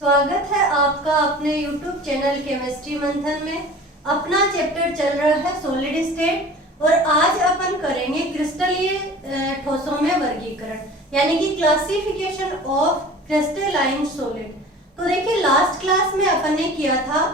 स्वागत है आपका अपने YouTube चैनल केमिस्ट्री मंथन में। अपना चैप्टर चल रहा है सॉलिड स्टेट और आज अपन करेंगे क्रिस्टलीय ठोसों में वर्गीकरण यानी कि क्लासिफिकेशन ऑफ क्रिस्टलाइन सॉलिड। तो देखिए लास्ट क्लास में अपन ने किया था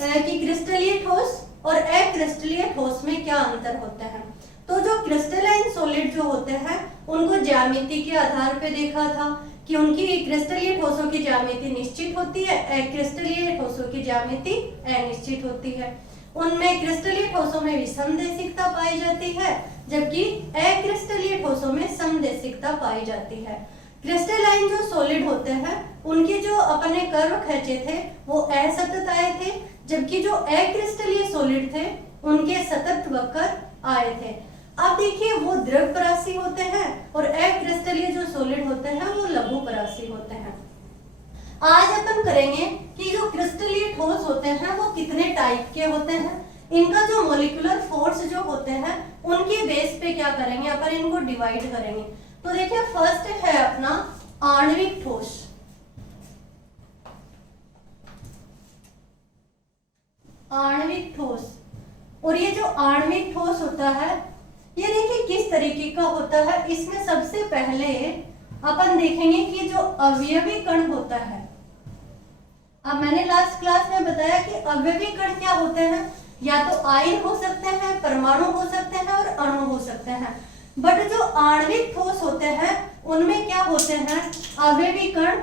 कि क्रिस्टलीय ठोस और अक्रिस्टलीय ठोस में क्या अंतर होता है। तो जो क्रिस्टलाइन सॉलिड जो होते हैं उनको ज्यामिति के आधार पे देखा था कि उनकी क्रिस्टलीय ठोसों की ज्यामिति निश्चित होती है, अक्रिस्टलीय ठोसों की ज्यामिति अनिश्चित होती है। उनमें क्रिस्टलीय ठोसों में विसमदेशिकता पाई जाती है जबकि अक्रिस्टलीय ठोसों में समदेशिकता पाई जाती है। क्रिस्टलाइन जो सॉलिड होते हैं उनके जो अपने कर्व खींचे थे वो असतत आए थे, जबकि जो अक्रिस्टलीय सॉलिड थे उनके सतत वक्र आए थे। अब देखिए वो द्रव परासी होते हैं और अक्रिस्टलीय जो सॉलिड होते हैं वो लघु परासी होते हैं। आज अपन करेंगे कि जो क्रिस्टलीय ठोस होते हैं वो कितने टाइप के होते हैं, इनका जो मॉलिक्यूलर फोर्स जो होते हैं उनके बेस पे क्या करेंगे, अपन इनको डिवाइड करेंगे। तो देखिए फर्स्ट है अपना आणविक ठोस। आणविक ठोस, और ये जो आणविक ठोस होता है ये देखिए किस तरीके का होता है। इसमें सबसे पहले अपन देखेंगे कि जो अवयवी कण होता है, अब मैंने लास्ट क्लास में बताया कि अवयवी कण क्या होते हैं, या तो आयन हो सकते हैं, परमाणु हो सकते हैं और अणु हो सकते हैं। बट जो आणविक ठोस होते हैं उनमें क्या होते हैं, अवयवी कण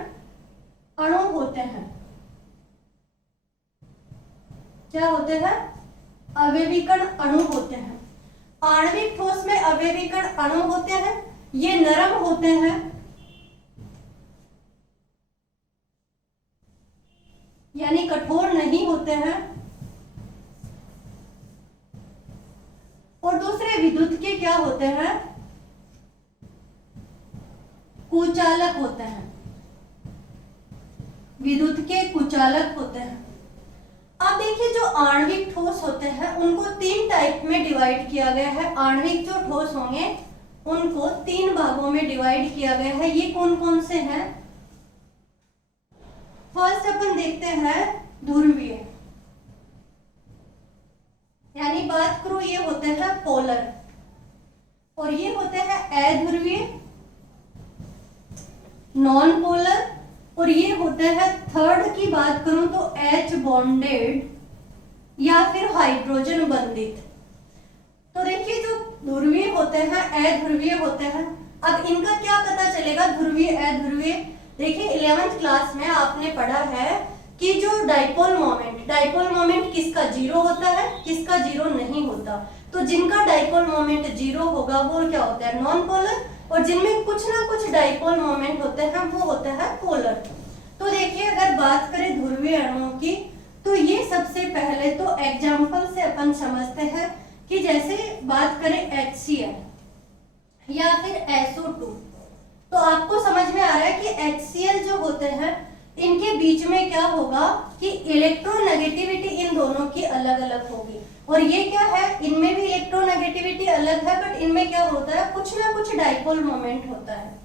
अणु होते हैं। क्या होते हैं, अवयवी कण अणु होते हैं। आणविक ठोस में अवयवी कण अणु होते हैं, ये नरम होते हैं, यानी कठोर नहीं होते हैं। और दूसरे विद्युत के क्या होते हैं, कुचालक होते हैं, विद्युत के कुचालक होते हैं। अब देखिए जो आणविक ठोस होते हैं उनको तीन टाइप में डिवाइड किया गया है। आणविक जो ठोस होंगे उनको तीन भागों में डिवाइड किया गया है। ये कौन कौन से हैं, फर्स्ट अपन देखते हैं ध्रुवीय, यानी बात करूं ये होते हैं पोलर, और ये होते हैं अध्रुवीय, नॉन पोलर, और ये होते हैं थर्ड की बात करूं तो H बॉन्डेड या फिर हाइड्रोजन बंधित। तो देखिए जो ध्रुवीय होते हैं अध्रुवीय होते हैं। अब इनका क्या पता चलेगा ध्रुवीय अध्रुवीय, देखिए 11th क्लास में आपने पढ़ा है कि जो डाइपोल मोमेंट किसका जीरो होता है, किसका जीरो नहीं होता। तो जिनका डाइपोल मोमेंट जीरो होगा वो क्या होता है, नॉन पोलर, और जिनमें कुछ ना कुछ डाइपोल मोमेंट होते हैं वो होता है पोलर। तो देखिए अगर बात करें ध्रुवीय अणुओं की तो ये सबसे पहले तो एग्जाम्पल से अपन समझते हैं कि जैसे बात करें HCl या फिर SO2, तो आपको समझ में आ रहा है कि HCl जो होते हैं इनके बीच में क्या होगा कि इलेक्ट्रोनेगेटिविटी इन दोनों की अलग अलग होगी। और ये क्या है, इनमें भी इलेक्ट्रोनेगेटिविटी अलग है बट इनमें क्या होता है, कुछ ना कुछ डाइपोल मोमेंट होता है।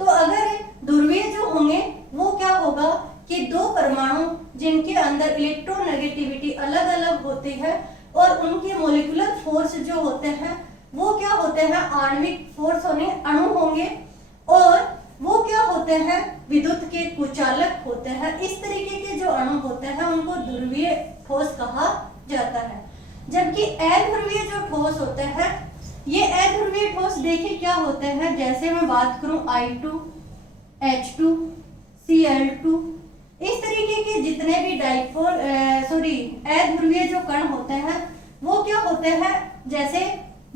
तो अगर ध्रुवीय जो होंगे वो क्या होगा कि दो परमाणु जिनके अंदर इलेक्ट्रोनेगेटिविटी अलग अलग होती है और उनके मॉलिक्यूलर फोर्स जो होते हैं वो क्या होते हैं, आणविक फोर्स होने अणु होंगे, और वो क्या होते हैं, विद्युत के कुचालक होते हैं। इस तरीके के जो अणु होते हैं उनको ध्रुवीय ठोस कहा जाता है। जबकि अध्रुवीय जो ठोस होते हैं, ये अध्रुवीय ठोस देखिए क्या होते हैं, जैसे मैं बात करूं I2, H2, Cl2, इस तरीके के जितने भी अध्रुवीय जो कण होते हैं वो क्या होते हैं, जैसे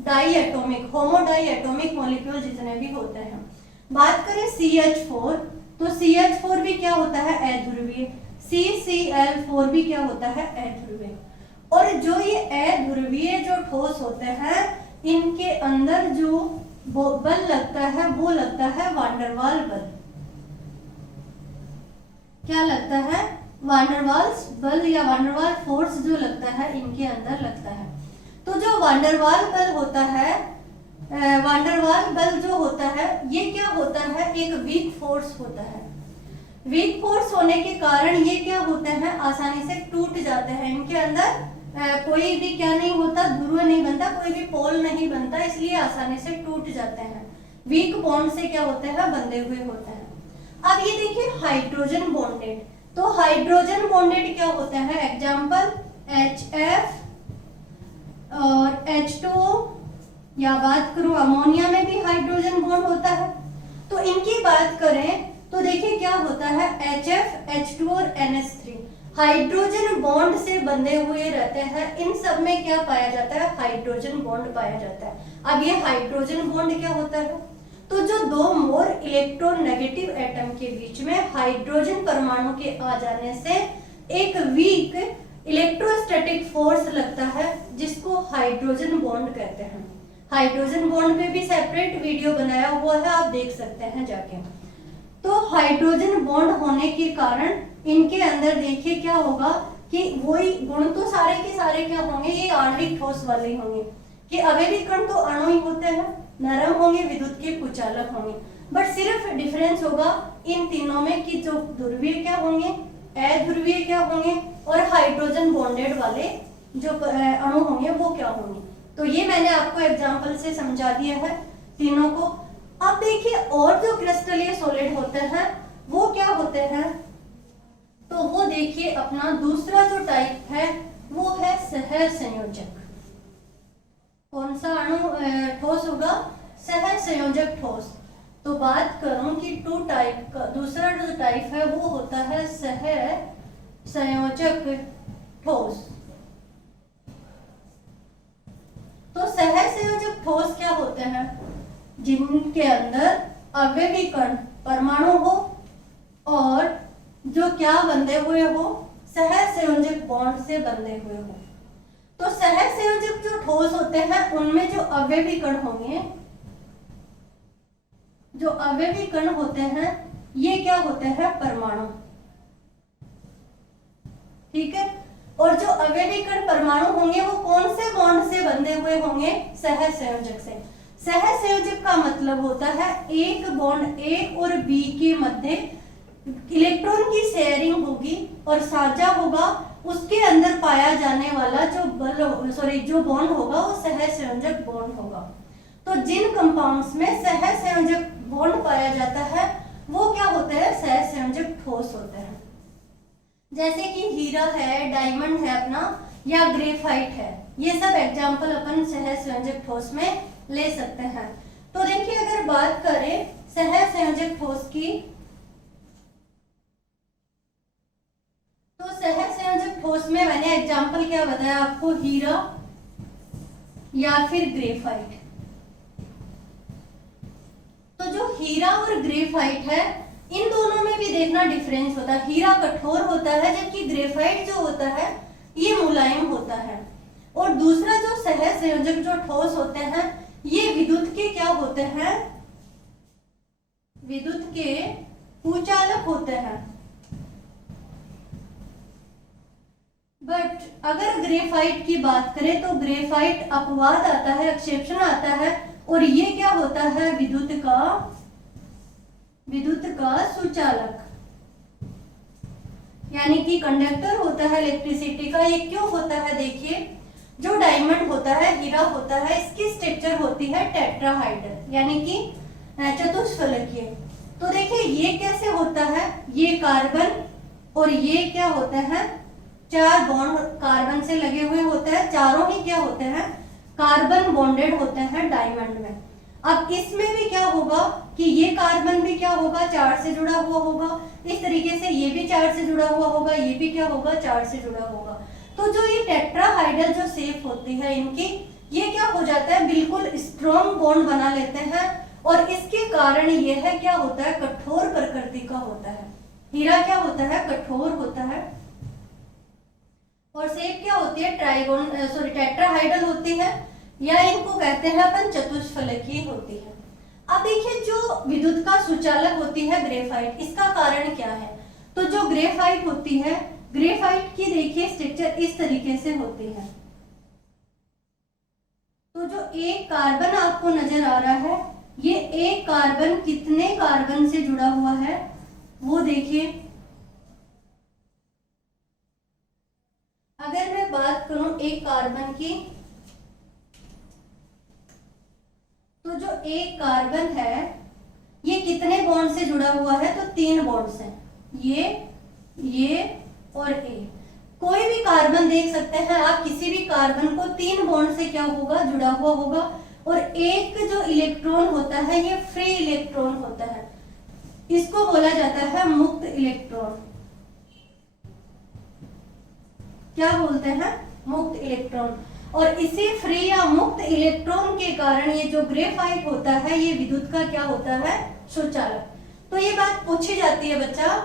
डाई एटॉमिक, होमोडाई एटॉमिक मॉलिक्यूल जितने भी होते हैं। बात करें CH4, तो CH4 भी क्या होता है, अध्रुवीय, CCl4 भी क्या होता है, अध्रुवीय। और जो ये अध्रुवीय जो ठोस होते हैं इनके अंदर जो बल लगता है वो लगता है वांडरवाल बल। क्या लगता है, वांडरवाल्स बल या वांडरवाल फोर्स जो लगता है इनके अंदर लगता है। तो जो वांडरवाल बल होता है, वांडरवाल बल जो होता है ये क्या होता है, एक वीक फोर्स होता है। वीक फोर्स होने के कारण ये क्या होते हैं, आसानी से टूट जाते हैं। इनके अंदर कोई भी क्या नहीं होता, ध्रुव नहीं बनता, कोई भी पोल नहीं बनता, इसलिए आसानी से टूट जाते हैं। वीक बॉन्ड से क्या होते हैं, बंधे हुए होते हैं। अब ये देखिए हाइड्रोजन बॉन्डेड, तो हाइड्रोजन बॉन्डेड क्या होता है, एग्जाम्पल HF और H2O, या बात करूं अमोनिया में भी हाइड्रोजन बॉन्ड होता है। तो इनकी बात करें तो देखिए क्या होता है, HF, H2 और NH3 हाइड्रोजन बॉन्ड से बंधे हुए रहते हैं। इन सब में क्या पाया जाता है, हाइड्रोजन बॉन्ड पाया जाता है। अब ये हाइड्रोजन बॉन्ड क्या होता है, तो जो दो मोर इलेक्ट्रोनेगेटिव एटम के बीच में हाइड्रोजन परमाणु के आ जाने से एक वीक इलेक्ट्रोस्टैटिक फोर्स लगता है, जिसको हाइड्रोजन बॉन्ड कहते हैं। हाइड्रोजन बॉन्ड पे भी सेपरेट वीडियो बनाया हुआ है, आप देख सकते हैं जाके। तो हाइड्रोजन बॉन्ड होने के कारण इनके अंदर देखिए क्या होगा कि वही गुण तो सारे के सारे क्या होंगे, ये आणविक ठोस वाले होंगे कि अवयवी कण तो अणु ही होते हैं, नरम होंगे, विद्युत के कुचालक होंगे। बट सिर्फ डिफरेंस होगा इन तीनों में कि जो ध्रुवीय क्या होंगे, अध्रुवीय क्या होंगे, और हाइड्रोजन बॉन्डेड वाले जो अणु होंगे वो क्या होंगे। तो ये मैंने आपको एग्जांपल से समझा दिया है तीनों को। अब देखिए और जो क्रिस्टलीय सॉलिड होते हैं वो क्या होते हैं, तो वो देखिए अपना दूसरा जो टाइप है वो है सहसंयोजक। कौन सा अणु ठोस होगा, सहसंयोजक ठोस। तो बात करूं कि टू टाइप का दूसरा जो टाइप है वो होता है सहसंयोजक ठोस। तो सहसंयोजक ठोस क्या होते हैं, जिनके अंदर अवयवी कण परमाणु हो और जो क्या बंधे हुए हो, सहसंयोजक बॉन्ड से बंधे हुए हो। तो सहसंयोजक जो ठोस होते हैं उनमें जो अवयवी कण होंगे, जो अवयवी कण होते हैं ये क्या होते हैं, परमाणु, ठीक है। और जो अवयवी कण परमाणु होंगे वो कौन से बॉन्ड से बंधे हुए होंगे, सहसंयोजक से। सहसंयोजक का मतलब होता है एक बॉन्ड ए और बी के मध्य इलेक्ट्रॉन की शेयरिंग होगी और साझा होगा, उसके अंदर पाया जाने वाला जो जो बॉन्ड होगा वो सहसंयोजक बॉन्ड होगा। तो जिन कंपाउंड्स में सहसंयोजक बॉन्ड पाया जाता है वो क्या होते हैं, सहसंयोजक ठोस होते हैं। जैसे कि हीरा है, डायमंड है अपना, या ग्रेफाइट है, ये सब एग्जाम्पल अपन सहसंयोजक ठोस में ले सकते हैं। तो देखिए अगर बात करें सहसंयोजक ठोस की, तो सहसंयोजक ठोस में मैंने एग्जाम्पल क्या बताया आपको, हीरा या फिर ग्रेफाइट। तो जो हीरा और ग्रेफाइट है इन दोनों में भी देखना डिफरेंस होता है। हीरा कठोर होता है जबकि ग्रेफाइट जो होता है ये मुलायम होता है। और दूसरा जो सहसंयोजक जो ठोस होते हैं ये विद्युत के क्या होते हैं, विद्युत के कुचालक होते हैं। बट अगर ग्रेफाइट की बात करें तो ग्रेफाइट अपवाद आता है, एक्सेप्शन आता है, और ये क्या होता है, विद्युत का सुचालक, यानी कि कंडक्टर होता है इलेक्ट्रिसिटी का। ये क्यों होता है, देखिए जो डायमंड होता है, हीरा होता है, इसकी स्ट्रक्चर होती है टेट्राहाइड्रल यानी कि चतुष्फलकीय। तो देखिए ये कैसे होता है, ये कार्बन और ये क्या होते हैं, चार बॉन्ड कार्बन से लगे हुए होते हैं, चारों ही क्या होते हैं, कार्बन बॉन्डेड होते हैं डायमंड में। अब इसमें भी क्या होगा कि ये कार्बन भी क्या होगा, चार से जुड़ा हुआ होगा, इस तरीके से ये भी चार से जुड़ा हुआ होगा, ये भी क्या होगा, चार से जुड़ा होगा। तो जो ये टेट्राहाइड्रल जो शेप होती है इनकी, ये क्या हो जाता है, बिल्कुल स्ट्रॉन्ग बॉन्ड बना लेते हैं, और इसके कारण ये है क्या होता है, कठोर प्रकृति का होता है। हीरा क्या होता है, कठोर होता है, और शेप क्या होती है, टेट्राहाइड्रल होती है, या इनको कहते हैं अपन चतुष्फलकीय होती है। अब देखिए जो विद्युत का सुचालक होती है ग्रेफाइट, इसका कारण क्या है, तो जो ग्रेफाइट होती है, ग्रेफाइट की देखिए स्ट्रक्चर इस तरीके से होती है। तो जो एक कार्बन आपको नजर आ रहा है, ये एक कार्बन कितने कार्बन से जुड़ा हुआ है, वो देखिए, अगर मैं बात करूं एक कार्बन की, तो जो एक कार्बन है ये कितने बॉन्ड से जुड़ा हुआ है, तो 3 बॉन्ड से, ये और ए। कोई भी कार्बन देख सकते हैं आप, किसी भी कार्बन को 3 बॉन्ड से क्या होगा, जुड़ा हुआ होगा, और एक जो इलेक्ट्रॉन होता है ये फ्री इलेक्ट्रॉन होता है, इसको बोला जाता है मुक्त इलेक्ट्रॉन। क्या बोलते हैं, मुक्त इलेक्ट्रॉन। और इसी फ्री या मुक्त इलेक्ट्रॉन के कारण ये जो ग्रेफाइट होता है ये विद्युत का क्या होता है, सुचालक। तो ये बात पूछी जाती है बच्चा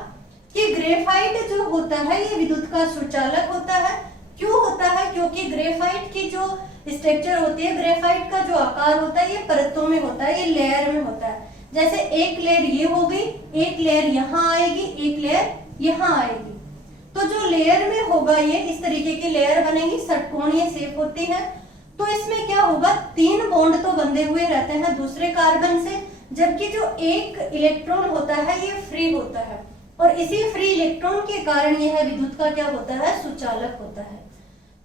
कि ग्रेफाइट जो होता है ये विद्युत का सुचालक होता है। क्यों होता है, क्योंकि ग्रेफाइट की जो स्ट्रक्चर होती है, ग्रेफाइट का जो आकार होता है ये परतों में होता है, ये लेयर में होता है। जैसे एक लेयर ये हो गई, एक लेयर यहाँ आएगी, एक लेयर यहाँ आएगी। तो जो लेयर में होगा ये इस तरीके की लेयर बनेगी, षटकोणीय शेप होती है। तो इसमें क्या होगा, 3 बॉन्ड तो बंधे हुए रहते हैं दूसरे कार्बन से, जबकि जो एक इलेक्ट्रॉन होता है ये फ्री होता है, और इसी फ्री इलेक्ट्रॉन के कारण यह विद्युत का क्या होता है, सुचालक होता है।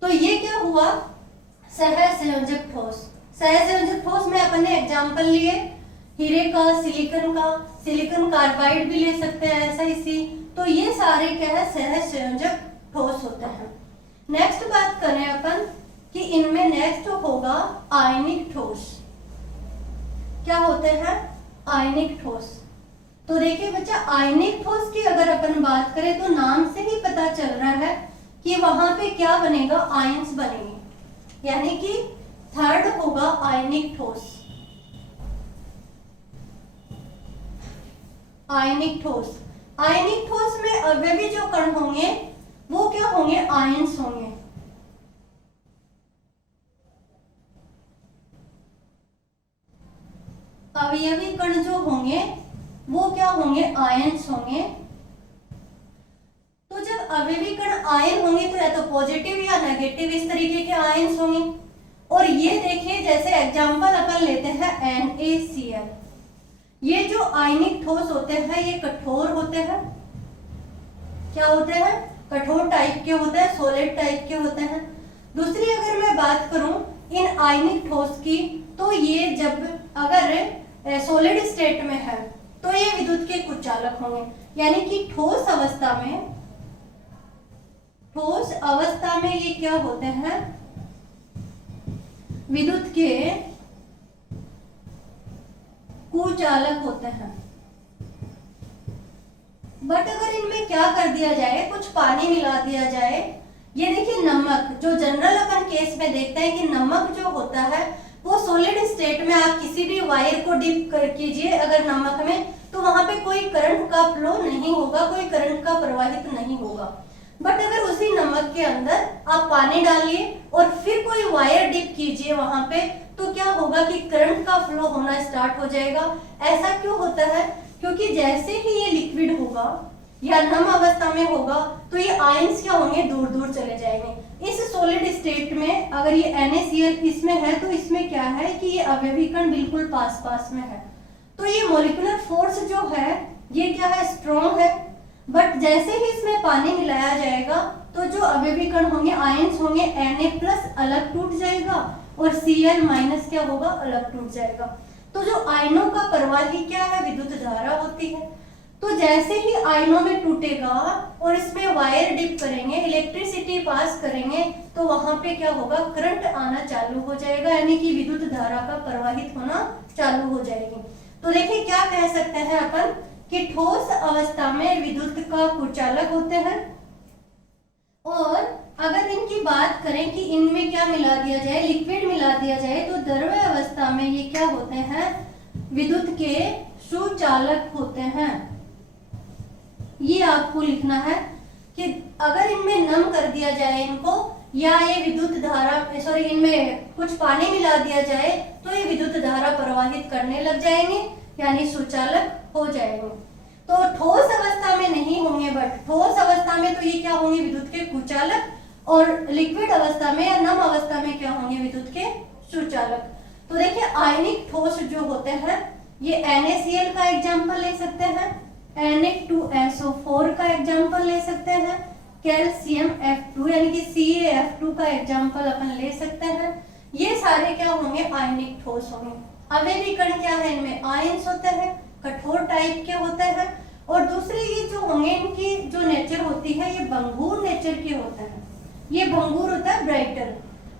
तो ये क्या हुआ, सहसंयोजक ठोस। सहसंयोजक ठोस में अपन ने एग्जांपल लिए हीरे का, सिलिकॉन कार्बाइड भी ले सकते हैं ऐसा इसी। तो ये सारे क्या है, सहसंयोजक ठोस होते हैं। नेक्स्ट बात करें अपन कि इनमें नेक्स्ट होगा आयनिक ठोस। क्या होते हैं, आयनिक ठोस। तो देखिए बच्चा, आयनिक ठोस की अगर अपन बात करें तो नाम से ही पता चल रहा है कि वहां पे क्या बनेगा, आयंस बनेंगे, यानी कि थर्ड होगा आयनिक ठोस। आयनिक ठोस, आयनिक ठोस में अवयवी जो कण होंगे वो क्या होंगे, आयंस होंगे। अवयवी कण जो होंगे वो क्या होंगे, आयंस होंगे। तो जब अवयवी कण आयन होंगे तो या तो पॉजिटिव या नेगेटिव इस तरीके के आयंस होंगे। और ये देखिए, जैसे एग्जांपल अपन लेते हैं NaCl। ये जो आयनिक ठोस होते हैं ये कठोर होते हैं। क्या होते हैं, कठोर टाइप के होते हैं, सॉलिड टाइप के होते हैं। दूसरी अगर मैं बात करूं इन आयनिक ठोस की, तो ये जब अगर सॉलिड स्टेट में है तो ये विद्युत के कुचालक होंगे, यानी कि ठोस अवस्था में ये क्या होते हैं, विद्युत के कुचालक होते हैं। बट अगर इनमें क्या कर दिया जाए, कुछ पानी मिला दिया जाए, ये देखिए नमक, जो जनरल अपन केस में देखते हैं कि नमक जो होता है वो सॉलिड स्टेट में आप किसी भी वायर को डिप कर कीजिए अगर नमक में, तो वहां पे कोई करंट का फ्लो नहीं होगा, कोई करंट का प्रवाहित नहीं होगा। बट अगर उसी नमक के अंदर आप पानी डालिए और फिर कोई वायर डिप कीजिए वहां पे, तो क्या होगा कि करंट का फ्लो होना स्टार्ट हो जाएगा। ऐसा क्यों होता है, क्योंकि जैसे ही ये लिक्विड होगा या नम अवस्था में होगा तो ये आयंस क्या होंगे, दूर दूर चले जाएंगे। इस सॉलिड स्टेट में अगर ये NaCl इसमें है तो इसमें क्या है कि ये अवयवी कण बिल्कुल पास पास में है, तो ये मॉलिक्यूलर फोर्स जो है ये क्या है, स्ट्रॉन्ग है। बट जैसे ही इसमें पानी मिलाया जाएगा तो जो अवयवी कण होंगे, आयंस होंगे, Na+ अलग टूट जाएगा और Cl- क्या होगा, अलग टूट जाएगा। तो जो आयनों का प्रवाह ही क्या है, विद्युत धारा होती है। तो जैसे ही आयनों में टूटेगा और इसमें वायर डिप करेंगे, इलेक्ट्रिसिटी पास करेंगे, तो वहां पे क्या होगा, करंट आना चालू हो जाएगा, यानी कि विद्युत धारा का प्रवाहित होना चालू हो जाएगी। तो देखिए क्या कह सकते हैं अपन कि ठोस अवस्था में विद्युत का कुचालक होते हैं। और अगर इनकी बात करें कि इनमें क्या मिला दिया जाए, लिक्विड मिला दिया जाए, तो द्रव्य अवस्था में ये क्या होते हैं, विद्युत के सुचालक होते हैं। ये आपको लिखना है कि अगर इनमें नम कर दिया जाए इनको, या ये विद्युत धारा इनमें कुछ पानी मिला दिया जाए तो ये विद्युत धारा प्रवाहित करने लग जाएंगे, यानी सुचालक हो जाएंगे। तो ठोस अवस्था में नहीं होंगे, बट ठोस अवस्था में तो ये क्या होंगे, विद्युत के कुचालक, और लिक्विड अवस्था में या नम अवस्था में क्या होंगे, विद्युत के सुचालक। तो देखिए आयनिक ठोस जो होते हैं ये NaCl का एग्जांपल ले सकते हैं। Na2SO4 का एग्जाम्पल ले सकते हैं, कैल्शियम F2 यानी कि CaF2 का एग्जाम्पल अपन ले सकते हैं। ये सारे क्या होंगे, आयनिक ठोस होंगे। अवयवी कण क्या है, इनमें आयंस होते हैं, कठोर टाइप के होते हैं, और दूसरे ये जो होंगे इनकी जो नेचर होती है ये भंगूर नेचर की होता है। ये भंगूर होता है ब्राइटर,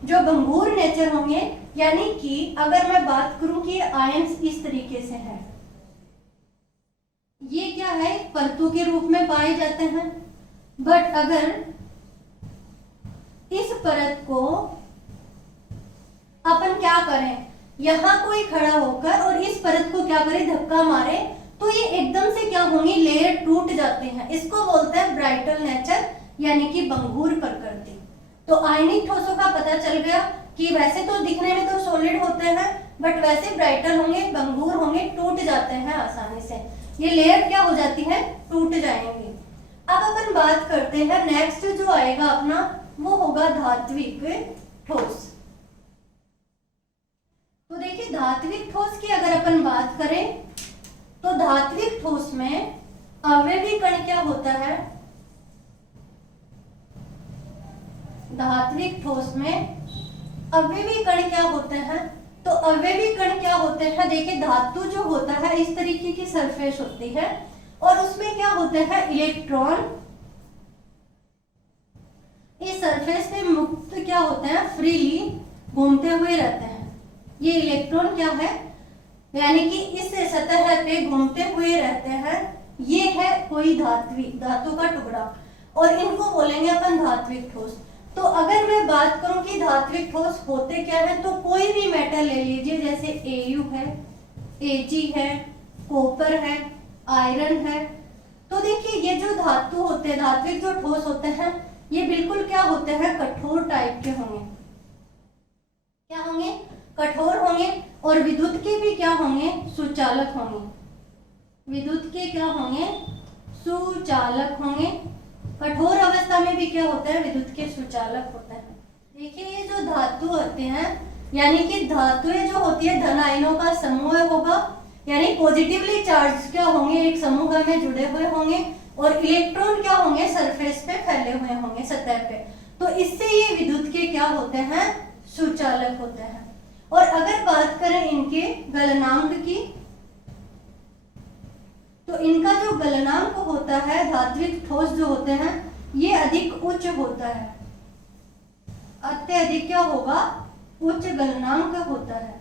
जो भंगूर नेचर होंगे, यानी कि अगर मैं बात करूं कि आयंस इस तरीके से है, ये क्या है, परतों के रूप में पाए जाते हैं। बट अगर इस परत को अपन क्या करें, यहां कोई खड़ा होकर और इस परत को क्या करे, धक्का मारे, तो ये एकदम से क्या होंगी, लेयर टूट जाते हैं। इसको बोलते हैं ब्राइटल नेचर, यानी कि भंगूर प्रकृति। तो आयनिक ठोसों का पता चल गया कि वैसे तो दिखने में तो सॉलिड होते हैं, बट वैसे ब्राइटल होंगे, भंगूर होंगे, टूट जाते हैं आसानी से। ये लेयर क्या हो जाती है, टूट जाएंगे। अब अपन बात करते हैं, नेक्स्ट जो आएगा अपना वो होगा धात्विक ठोस। तो देखिए धात्विक ठोस की अगर अपन बात करें तो धात्विक ठोस में अवयवी कण क्या होता है, धात्विक ठोस में अवयवी कण क्या होते हैं, तो अवयवी कण क्या होते हैं, देखिए धातु जो होता है इस तरीके की सरफेस होती है और उसमें क्या होते हैं, इलेक्ट्रॉन इस सरफेस पे मुक्त क्या होते हैं, फ्रीली घूमते हुए रहते हैं। ये इलेक्ट्रॉन क्या है, यानी कि इस सतह पे घूमते हुए रहते हैं। ये है कोई धातु का टुकड़ा और इनको बोलेंगे अपन धात्विक ठोस। तो अगर मैं बात करूं कि धात्विक ठोस होते क्या है, तो कोई भी मेटल ले लीजिए, जैसे Au है, Ag है, कॉपर है, आयरन है। तो देखिए ये जो धातु होते हैं, धात्विक जो ठोस होते हैं, ये बिल्कुल क्या होते हैं, कठोर टाइप के होंगे। क्या होंगे, कठोर होंगे, और विद्युत के भी क्या होंगे, सुचालक होंगे। विद्युत के क्या होंगे, सुचालक होंगे। कठोर अवस्था में भी क्या होता है, विद्युत के सुचालक होते हैं। देखिए ये जो धातु होते हैं, यानी कि धातुएं जो होती है धन आयनों का समूह होगा, यानी पॉजिटिवली चार्ज क्या होंगे, एक समूह में जुड़े हुए होंगे, और इलेक्ट्रॉन क्या होंगे, सरफेस पे फैले हुए होंगे, सतह पे। तो इससे ये विद्युत के क्या होते हैं, सुचालक होते हैं। और अगर बात करें इनके गलनांक की, तो इनका जो गलनांक होता है, धात्विक ठोस जो होते हैं, ये अधिक उच्च होता है, अत्यधिक क्या होगा, उच्च गलनांक होता है।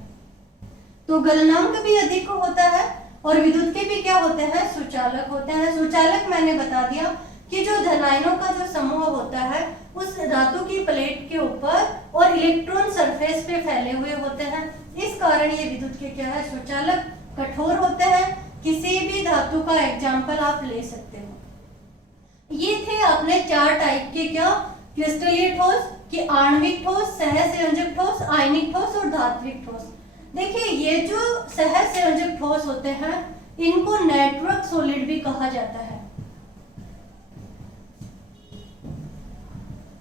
तो गलनांक भी अधिक होता है और विद्युत के भी क्या होते हैं, सुचालक होते हैं। सुचालक मैंने बता दिया कि जो धनायनों का जो समूह होता है उस धातु की प्लेट के ऊपर और इलेक्ट्रॉन सरफेस पे फैले हुए होते हैं, इस कारण ये विद्युत के क्या है, सुचालक, कठोर होते हैं। किसी भी धातु का एग्जाम्पल आप ले सकते हो। ये थे अपने 4 टाइप के क्या, क्रिस्टलीय ठोस, कि आणविक ठोस, सहसंयोजक ठोस, आयनिक ठोस और धात्विक ठोस। देखिए ये जो सहसंयोजक ठोस होते हैं इनको नेटवर्क सॉलिड भी कहा जाता है।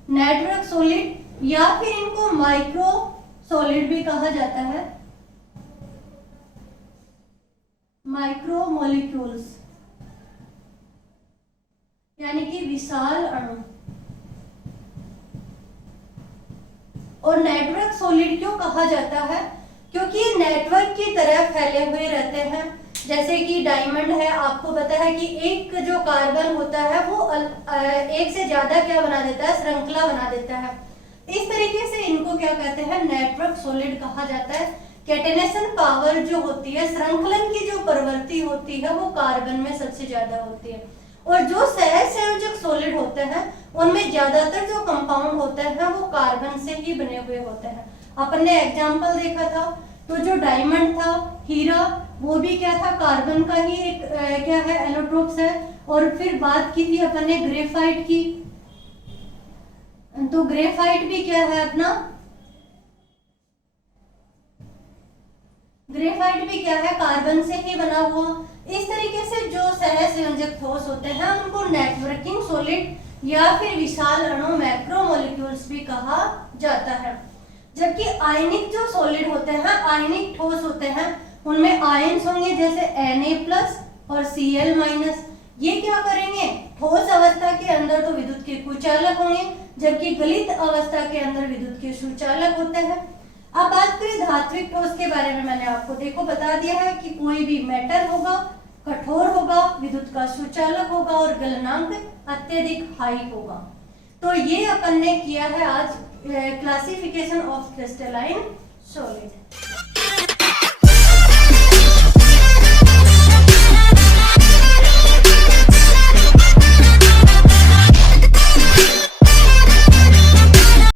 नेटवर्क सॉलिड या फिर इनको माइक्रो सॉलिड भी कहा जाता है, माइक्रो मॉलिक्यूल्स, यानी कि विशाल अणु। और नेटवर्क सॉलिड क्यों कहा जाता है, क्योंकि ये नेटवर्क की तरह फैले हुए रहते हैं। जैसे कि डायमंड है, आपको पता है कि एक जो कार्बन होता है वो एक से ज्यादा क्या बना देता है, श्रृंखला बना देता है। इस तरीके से इनको क्या कहते हैं, नेटवर्क सॉलिड कहा जाता है। कैटेनेशन पावर जो होती है, श्रृंखलन की जो प्रवृत्ति होती है, वो कार्बन में सबसे ज्यादा होती है। और जो सहसंयोजक सॉलिड होते हैं उनमें ज्यादातर जो कंपाउंड होते हैं वो कार्बन से ही बने हुए होते हैं। अपन ने एग्जाम्पल देखा था, तो जो डायमंड था, हीरा, वो भी क्या था, कार्बन का ही एक क्या है, एलोट्रोप्स है। और फिर बात की थी अपन ने ग्रेफाइट की, तो ग्रेफाइट भी क्या है अपना, ग्रेफाइट भी क्या है, कार्बन से ही बना हुआ। इस तरीके से जो सहसंयोजक ठोस होते हैं उनको नेटवर्किंग सॉलिड या फिर विशाल अणु, मैक्रो मॉलिक्यूल्स भी कहा जाता है। जबकि आयनिक जो सॉलिड होते हैं, आयनिक ठोस होते हैं, उनमें आयन्स होंगे जैसे Na+ और Cl-, ये क्या करेंगे, ठोस अवस्था के अंदर तो विद्युत के कुचालक होंगे, जबकि गलित अवस्था के अंदर विद्युत के सुचालक होते हैं। अब बात करें धात्विक ठोस के बारे में, मैंने आपको देखो बता दिया है कि कोई भी मेटल होगा, कठोर होगा, विद्युत का सुचालक होगा और गलनांक अत्यधिक हाई होगा। तो ये अपन ने किया है आज क्लासिफिकेशन ऑफ क्रिस्टलाइन सॉलिड।